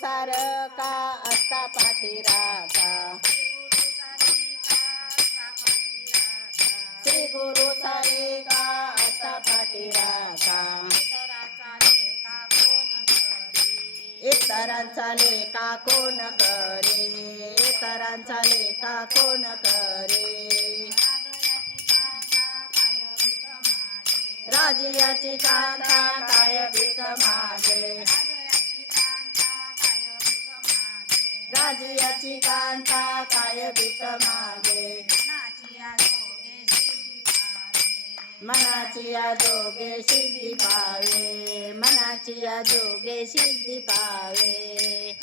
सारका असता पाठीराखा श्री गुरु सारका असता पाठीराखा इतरांचा लेखा कोण करे? इतरांचा लेखा कोण करे? राजियाची कांता काय भीक मागे? राजियाची कांता काय भीक मागे? मनाची या दोघे सिद्धी पावे. मनाची या दोघे सिद्धी पावे.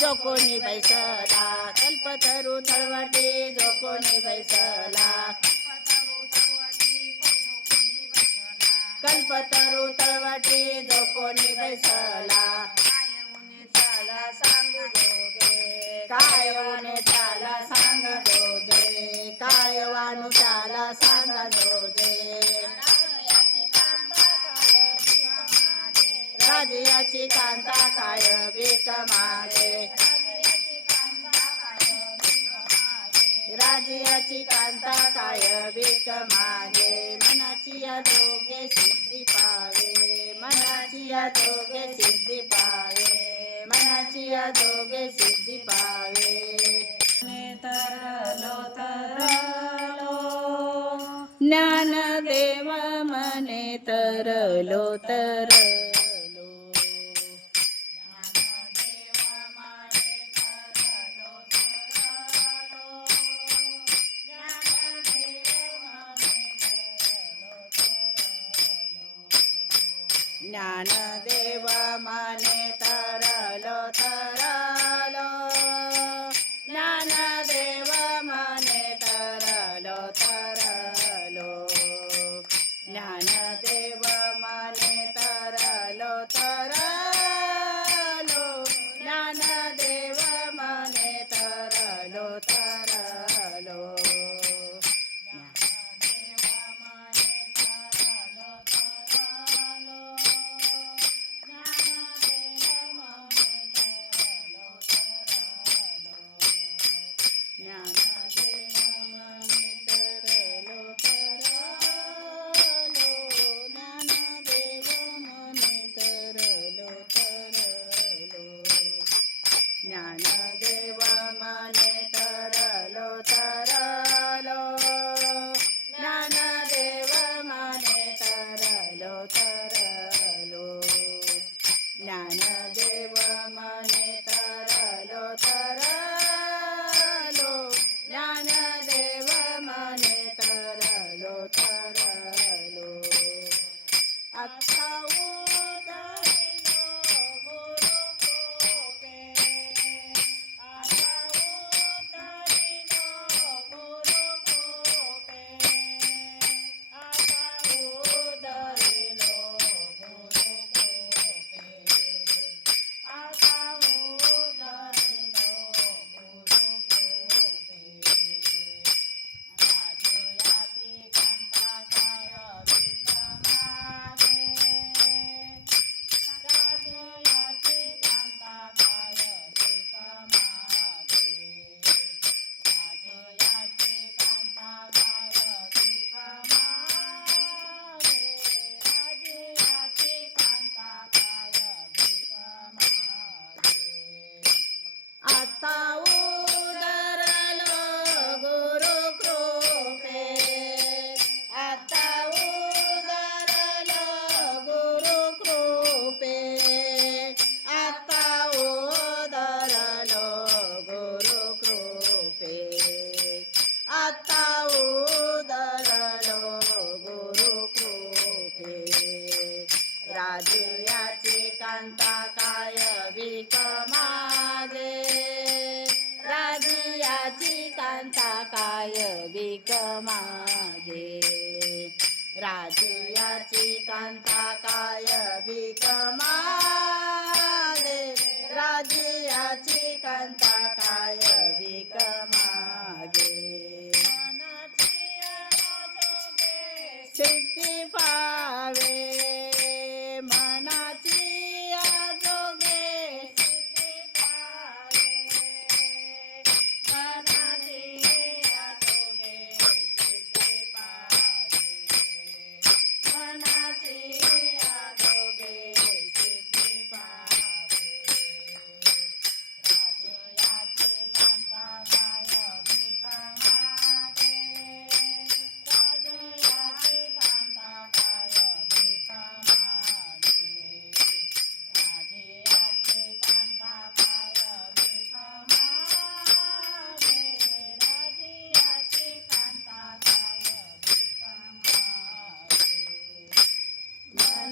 जो कोणी बैसला कल्पतरू तळवटे जो कोणी बैसला कल्पतरू तळवटे जो कोणी बैसला राजयाची कांता काय भीक मागे? राजयाची कांता काय भीक मागे? मनाची या दोघे सिद्धी पावे. मनाची या दोघे सिद्धी पावे. मनाची या दोघे सिद्धी पावे. तरलो तरलो. ज्ञान देव मने तरलो तरलो. ज्ञानदेव माने तरलो राजयाची कांता काय भीक मागे? राजयाची कांता काय भीक मागे? राजयाची कांता काय भीक मागे? राजयाची कांता काय भीक मागे?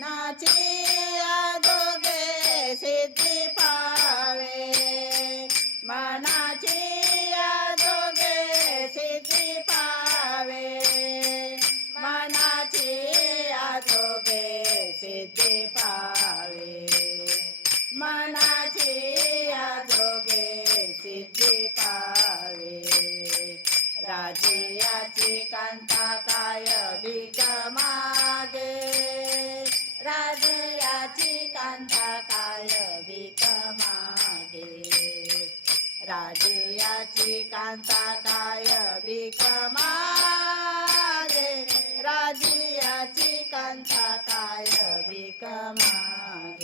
मनाची दोघे सिद्धी पावे. मनाची दोघे सिद्धी पावे. मनाची दोघे सिद्धी पावे. मनाची दोघे सिद्धी पावे. राजियाची कांता काय भीक मागे. राजयाची कांता कायविक मागे. राजयाची कांता कायविक मागे. राजयाची कांता कायविक मागे.